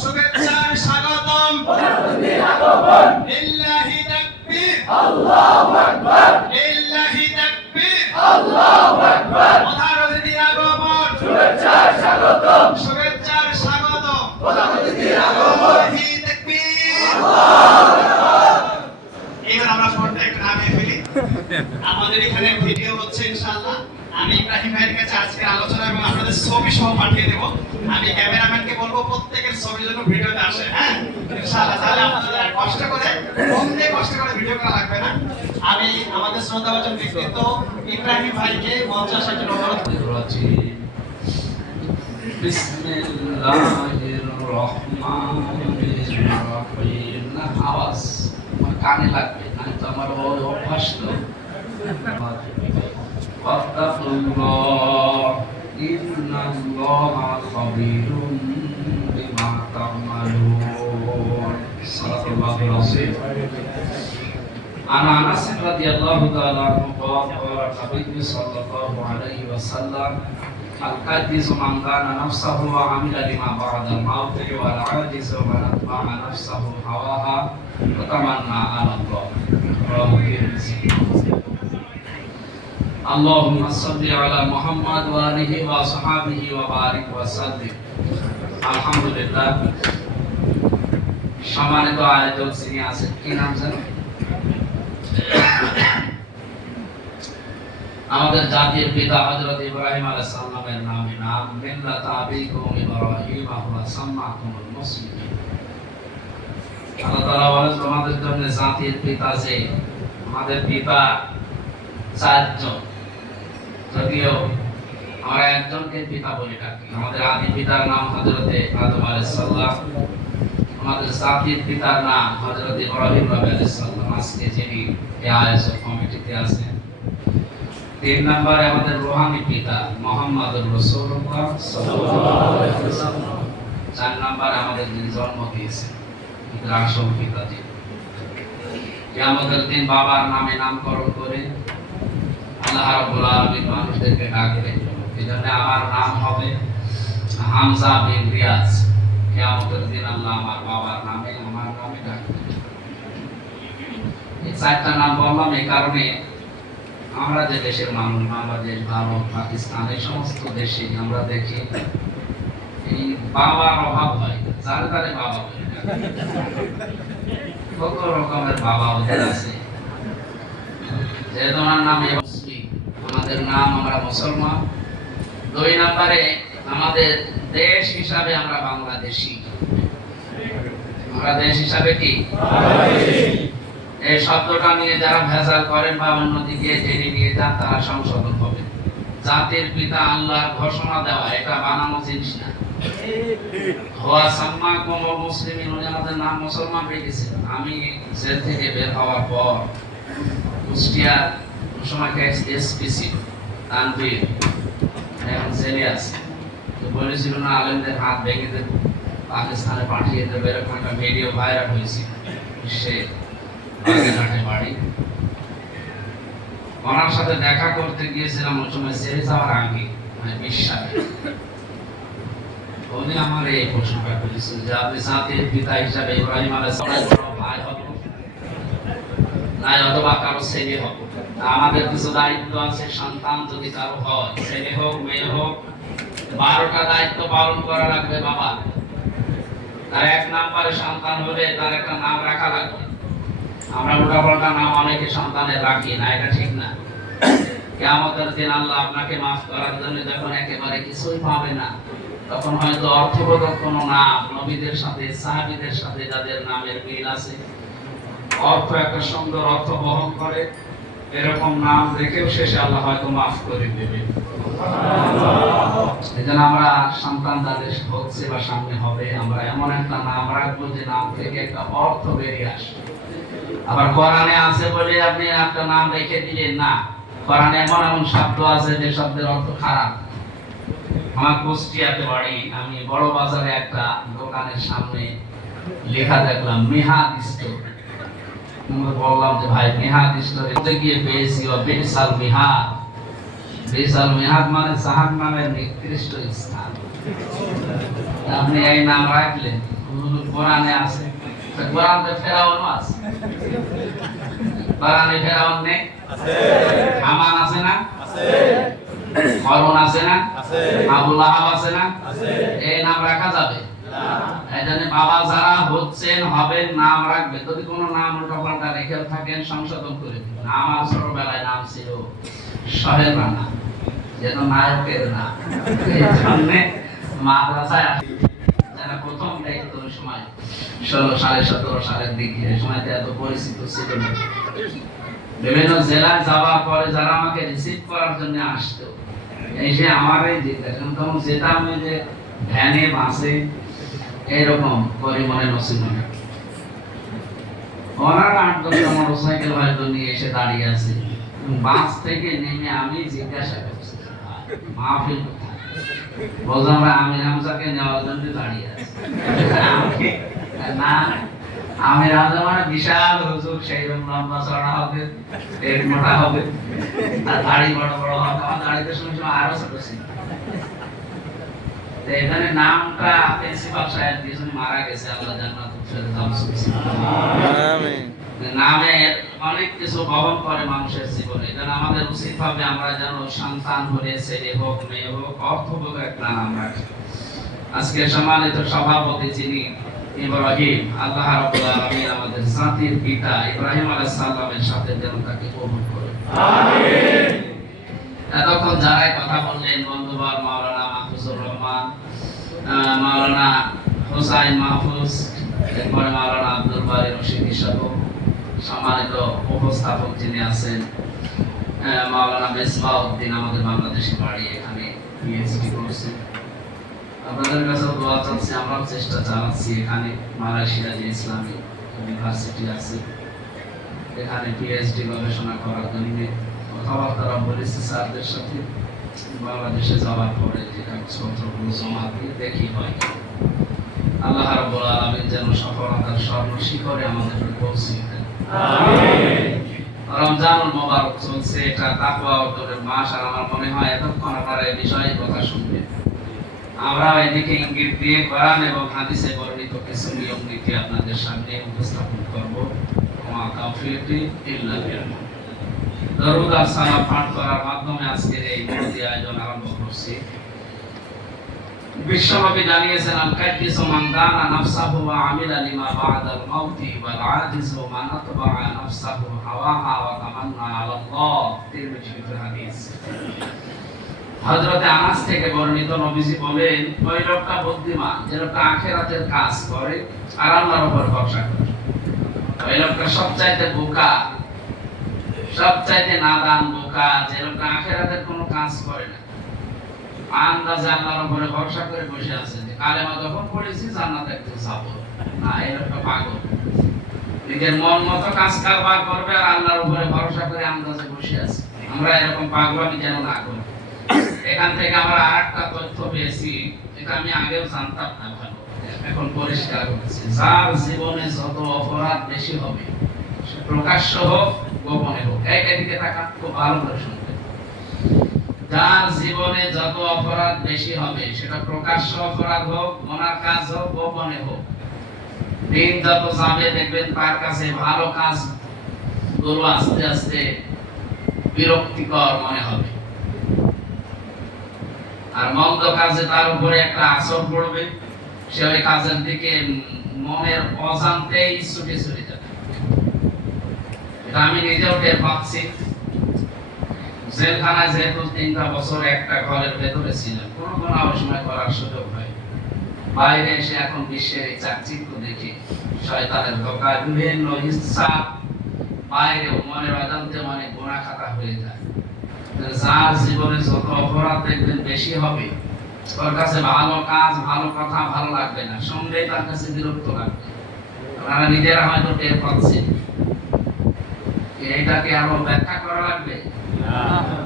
শুভেচ্ছার স্বাগতম। লিল্লাহি তাকবীর। লিল্লাহি তাকবীর। প্রধান অতিথির আগমন। শুভেচ্ছার স্বাগতম। লিল্লাহি তাকবীর। এবার আমরা ফোনটা একটু নামিয়ে ফেলি। আমাদের এখানে ভিডিও হচ্ছে ইনশাআল্লাহ। আমি ইব্রাহিম ভাইয়ের কাছে আজকে আলোচনা এবং আপনাদের ছবি সহ পাঠিয়ে দেবো। আমি ক্যামেরাম্যানকে বলব, প্রত্যেকের ছবি জন্য ভিডিওতে আসে হ্যাঁ? কষ্ট করে কম কষ্ট করে ভিডিও করা লাগবে না। আমি আমাদের শ্রদ্ধাভাজন ব্যক্তিত্ব ইব্রাহিম ভাইকে মঞ্চে আসার জন্য অনুরোধ আওয়াজ আমার কানে লাগবে কানে তো আমার অভ্যাস তো। واتقوا الله إن الله خبير بما تعملون صدق الله العظيم عن انس رضي الله تعالى عنه قال قال النبي صلى الله عليه وسلم القديس من كان نفسه وعمل لما بعد الموت والعاجز من اتبع نفسه هواها وتمنى على الله رواه الترمذي اللهم صل على محمد وآله وصحبه وبارك وسلم الحمد لله সম্মানিত আয়োজক যিনি আছেন কি নাম জানেন আমাদের জাতির পিতা হযরত ইব্রাহিম আলাইহিস সালামের নামে নাম মিল্লাত আবিকুম ইব্রাহিম হুয়া সাম্মাকুমুল মুসলিমিন আল্লাহ তাআলা বলেন তোমাদের জন্য জাতির পিতা যে আমাদের পিতা চারজন যদিও আমরা একজনকে পিতা বলে ডাকি। আমাদের আদি পিতার নাম হযরতে আদম আলাইহিস সালাম আমাদের জাতির পিতার নাম হযরত ইব্রাহিম আলাইহিস সালাম আজকে যিনি কমিটিতে আছেন, তিন নম্বরে আমাদের রোহানি পিতা মোহাম্মদ রসুল্লাহ চার নম্বরে আমাদের যিনি জন্ম দিয়েছেন আসল আমাদের দিন বাবার নামে নামকরণ করে আল্লাহ রাব্বুল আলামিন মানুষদেরকে ডাকবে। এই জন্য আমার নাম হবে হামজা বিন রিয়াজ। কিয়ামতের দিন আল্লাহ আমার বাবার নামে আমার নামে ডাকবে। এই চারটা নাম বললাম এই কারণে আমরা যে দেশের মানুষ বাংলাদেশ ভারত পাকিস্তান, এই সমস্ত দেশে আমরা দেখি। এই বাবার অভাব হয় যার তারে বাবা কত রকমের বাবা ওদের আছে। যেহেতু ওনার নাম আমাদের নাম আমরা মুসলমান। দুই নম্বরে আমাদের দেশ হিসাবে আমরা বাংলাদেশি। আমরা দেশ হিসাবে কি? এই শব্দটা নিয়ে যারা ভেজাল করেন বা অন্যদিকে জেনে নিয়ে যান, তারা সংশোধন হবে। জাতির পিতা আল্লাহর ঘোষণা দেওয়া, এটা বানানো জিনিস না। আমি থেকে বের হওয়ার পর কুষ্টিয়ার সময় এসপিসি তানভীর এখন জেলে আছে। তো বলেছিল না, আলেমদের হাত ভেঙে দেবো পাকিস্তানে পাঠিয়ে দেবো, এরকম একটা ভিডিও ভাইরাল হয়েছিল সে বাড়ি। ওনার সাথে দেখা করতে গিয়েছিলাম, ওই সময় জেলে যাওয়ার আগে মানে বিশ্বাস। উনি আমার এই প্রশ্নটা করেছেন যে, আপনি জাতির পিতা হিসাবে ইব্রাহিম আলাইহিস ভাই হব নাই, অথবা কারও ছেলে হব আমাদের কিছু দায়িত্ব আছে, সন্তান যদি কারও হয়, ছেলে হোক, মেয়ে হোক, বারোটা দায়িত্ব পালন করা লাগবে বাবা। তার এক নাম্বারে সন্তান হলে তার একটা নাম রাখা লাগবে। আমরা উল্টা পাল্টা নাম অনেকে সন্তানের রাখি না, এটা ঠিক না। কেমতের দিন আল্লাহ আপনাকে মাফ করার জন্য যখন একেবারে কিছুই পাবে না, তখন হয়তো অর্থবোধক কোনো নাম নবীদের সাথে, সাহাবীদের সাথে যাদের নামের মিল আছে, অর্থ একটা সুন্দর অর্থ বহন করে এরকম নাম রেখেও শেষে আল্লাহ হয়তো মাফ করে দেবে। এই জন্য আমরা সন্তান যাদের হচ্ছে বা সামনে হবে, আমরা এমন একটা নাম রাখব যে নাম থেকে একটা অর্থ বেরিয়ে আসবে। আবার কোরআনে আছে বলে আপনি একটা নাম রেখে দিলেন, না। কোরআনে এমন এমন শব্দ আছে যে শব্দের অর্থ খারাপ। আমার কুষ্টিয়াতে বাড়ি, আমি বড় বাজারে একটা দোকানের সামনে লেখা দেখলাম মেহাদ স্টোর। আমরা বললাম যে ভাই মেহাদ গিয়ে পেয়েছি ও বেসাল মেহাদ। বেসাল মেহাদ মানে নামের নিকৃষ্ট স্থান। আপনি এই নাম রাখলেন কোরআনে আছে? তো কোরআনে ফেরাউনও আছে। কোরআনে ফেরাউন নেই? হামান আছে না? করুন আছে না? আবুল আহাব আছে না? এই নাম রাখা যাবে? বাবা যারা হচ্ছেন, হবেন, নাম রাখবে। যদি কোনো নাম উল্টোপাল্টা রেখে থাকেন, সংশোধন করে নাম ছিল যেন নায়কের না। এই জন্যে মাদ্রাসায়। যারা প্রথম সময়, ষোলো সতেরো সালের দিকে। এত পরিচিত ছিল না। বিভিন্ন জেলায় যাওয়ার পরে যারা আমাকে রিসিভ করার জন্য আসতো, এই যে আমার এই তখন যেতাম যে ভ্যানে বাসে এইরকম পরিমনে নসিমনে ওনারা আট দশটা হয়তো নিয়ে এসে দাঁড়িয়ে আছে। বাস থেকে নেমে আমি জিজ্ঞাসা করছি, মাহফিল আমি নেওয়ার জন্য দাঁড়িয়ে না আমি রাজা মানে বিশাল হুজুর, সেই রকম লম্বা চড়া হবে, পেট মোটা হবে, আর দাড়ি বড় বড় হবে, আমার আরও ছোট এখানে নামটা প্রিন্সিপাল সাহেব দিয়েছেন মারা গেছে আল্লাহ জান্নাত আমিন। নামের অনেক কিছু বহন করে মানুষের জীবনে। এটা আমাদের উচিত হবে আমরা যেন সন্তান হলে ছেলে হোক মেয়ে হোক অর্থবোধ একটা নাম রাখি আজকে সম্মানিত সভাপতি যিনি ইব্রাহিম আল্লাহ রাব্বুল আলামিন আমাদের জাতির পিতা ইব্রাহিম আলাইহিস সালামের সাথে যেন তাকে কবুল করে। আমিন। এতক্ষণ যারাই কথা বললেন বন্ধুবর মাওলানা মাওলানা হোসাইন মাহফুজ, এরপরে মাওলানা আব্দুল বারি রশিদি সহ সম্মানিত উপস্থাপক যিনি আছেন মাওলানা মেসবাহ উদ্দিন আমাদের বাংলাদেশি বাড়ি এখানে পিএইচডি করছেন আপনাদের কাছে দোয়া চাচ্ছি, আমরাও চেষ্টা চালাচ্ছি এখানে, মালয়েশিয়া যে ইসলামিক ইউনিভার্সিটি আছে, এখানে পিএইচডি গবেষণা করার জন্য কথাবার্তা বলেছি স্যারদের সাথে। বাংলাদেশে যাওয়ার পরে যে কাগজপত্রগুলো জমা দিয়ে দেখি হয় আল্লাহ রাব্বুল আলামিন যেন সফলতার স্বর্ণ শিখরে আমাদের পৌঁছে দেন। রমজানুল মোবারক চলছে এটা তাকওয়া অর্জনের মাস আর আমার মনে হয় এতক্ষণ আপনারা এই বিষয়ে কথা শুনবেন। আমরা এদিকে ইঙ্গিত দিয়ে কোরআন এবং হাদিসে বর্ণিত কিছু নিয়ম নীতি আপনাদের সামনে উপস্থাপন করব। ইল্লা বিল্লাহ দরুদ আর পাঠ করার মাধ্যমে আজকের এই মহতি আয়োজন আরম্ভ করছি। বিশ্বনবী জানিয়েছেন আল কাদ্দিসু মান দানা নাফসাহু ওয়া আমিলা লিমা বা'দাল মাউতি ওয়াল আজিজু মান আতবা'a নাফসাহু হাওয়াহা ওয়া তামান্না আলা তিরমিজি হাদিস। হযরতে আনাস থেকে বর্ণিত নবীজি বলেন, ওই লোকটা বুদ্ধিমান, যে লোকটা আখিরাতের কাজ করে আর আল্লাহর উপর ভরসা করে। ওই লোকটা সবচাইতে বোকা সবচাইতে নাদান বোকা, যে লোকটা আখিরাতের কোনো কাজ করে না। আন্দাজে আল্লাহর উপরে ভরসা করে বসে আছে যে, কালেমা যখন পড়েছি জান্নাতে একটু যাব। না, এই লোকটা পাগল। নিজের মন মতো কাজ কারবার করবে আর আল্লাহর উপরে ভরসা করে আন্দাজে বসে আছে। আমরা এরকম পাগলামি যেন না করি। এখান থেকে আমরা আরেকটা তথ্য পেয়েছি এটা আমি আগেও জানতাম না ভালো। এখন পরিষ্কার হচ্ছে যার জীবনে যত অপরাধ বেশি হবে, সে প্রকাশ্য হোক গোপনে হোক তাকান, খুব ভালো যার জীবনে যত অপরাধ বেশি হবে, সেটা প্রকাশ্য অপরাধ হোক, মনার কাজ হোক, গোপনে হোক, দিন যত যাবে, দেখবেন তার কাছে ভালো কাজগুলো আস্তে আস্তে বিরক্তিকর মনে হবে। আর মন্দ কাজে তার উপরে একটা আসর পড়বে, সে ওই কাজের দিকে মনের অজান্তেই ছুটে ছুটে যাবে। আমি নিজেও টের পাচ্ছি। যেহেতু তিনটা বছর একটা ঘরের ভেতরে ছিলাম কোনো কোনো আলোচনায় করার সুযোগ হয় বাইরে এসে এখন বিশ্বের এই চাকচিক্য দেখি শয়তানের ধোকায় বিভিন্ন ইচ্ছা বাইরে মনের অজান্তে মনে গোনা খাতা হয়ে যায়। যার জীবনে যত অপরাধ দেখবেন বেশি হবে, ওর কাছে ভালো কাজ, ভালো কথা ভালো লাগবে না, সঙ্গেই তার কাছে বিরক্ত লাগবে। আপনারা নিজেরা হয়তো টের পাচ্ছেন। এইটাকে আরও ব্যাখ্যা করা লাগবে?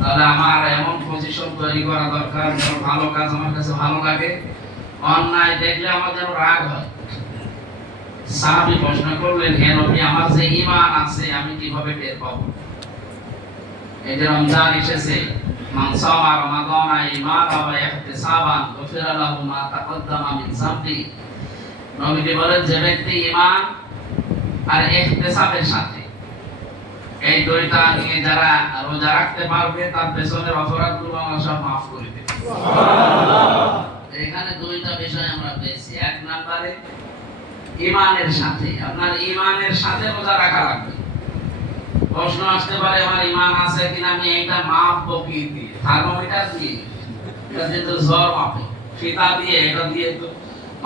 তাহলে আমার এমন পজিশন তৈরি করা দরকার যেন ভালো কাজ আমার কাছে ভালো লাগে। অন্যায় দেখলে আমার যেন রাগ হয়। সাহাবি প্রশ্ন করলেন হে নবী আমার যে ঈমান আছে আমি কীভাবে টের পাবো? এই যে রমজান এসেছে মান সামা রমাদান ঈমানা ওয়া ইহতিসাবান গুফিরা লাহু মা তাকদ্দামা মিন যামবি। নবীজি বলেন যে ব্যক্তি ঈমান আর ইহতিসাবের সাথে এই দুইটা নিয়ে যারা রোজা রাখতে পারবে তার পেছনের অপরাধগুলো আমরা সব মাফ করে দেব। এখানে দুইটা বিষয় আমরা পেয়েছি। এক নম্বরে ইমানের সাথে আপনার ইমানের সাথে রোজা রাখা লাগবে। প্রশ্ন আসতে পারে আমার ইমান আছে কিনা? আমি এইটা মাপ বকিয়ে দিয়ে থার্মোমিটার দিয়ে। এটা দিয়ে তো জ্বর মাপে। ফিতা দিয়ে এটা দিয়ে তো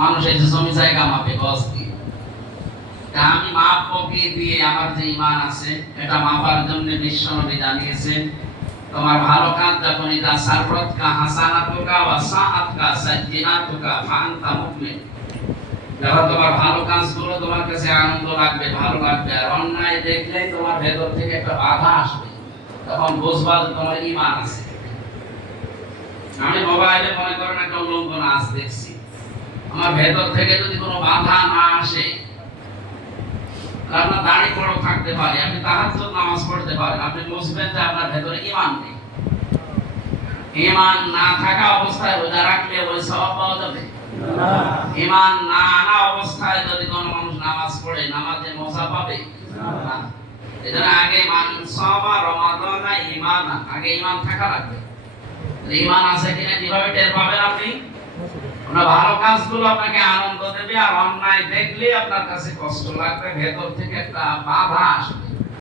মানুষ এই জমি জায়গা মাপে গছ দিয়ে। আমি দিয়ে আমার যে ইমান আছে, এটা মাপার জন্য তোমার ভালো কাজ যখন কা তোমার ভালো তোমার কাছে আনন্দ লাগবে, ভালো লাগবে। আর অন্যায় দেখলেই তোমার ভেতর থেকে একটা বাধা আসবে, তখন বুঝবা যে তোমার ইমান আছে। আমি মোবাইলে মনে করেন একটা উলঙ্গ নাচ দেখছি। আমার ভেতর থেকে যদি কোনো বাধা না আসে আপনার দাড়ি বড় থাকতে পারে আপনি তাহাজ্জুদ নামাজ পড়তে পারেন আপনি বুঝবেন যে আপনার ভেতরে ঈমান নেই। ঈমান না থাকা অবস্থায় রোজা রাখলে ওই সওয়াব পাওয়া যাবে? ঈমান না আনা অবস্থায় যদি কোনো মানুষ নামাজ পড়ে নামাজে মজা পাবে? না। এজন্য আগে মান সামা রমাদানা ঈমানা আগে ঈমান থাকা লাগবে। ঈমান আছে কিনা কীভাবে টের পাবেন আপনি? ভালো কাজগুলো আপনাকে আনন্দ দেবে আর অন্যায় দেখলে আপনার কাছে কষ্ট লাগবে। ভেতর থেকে একটা বাধা আসবে।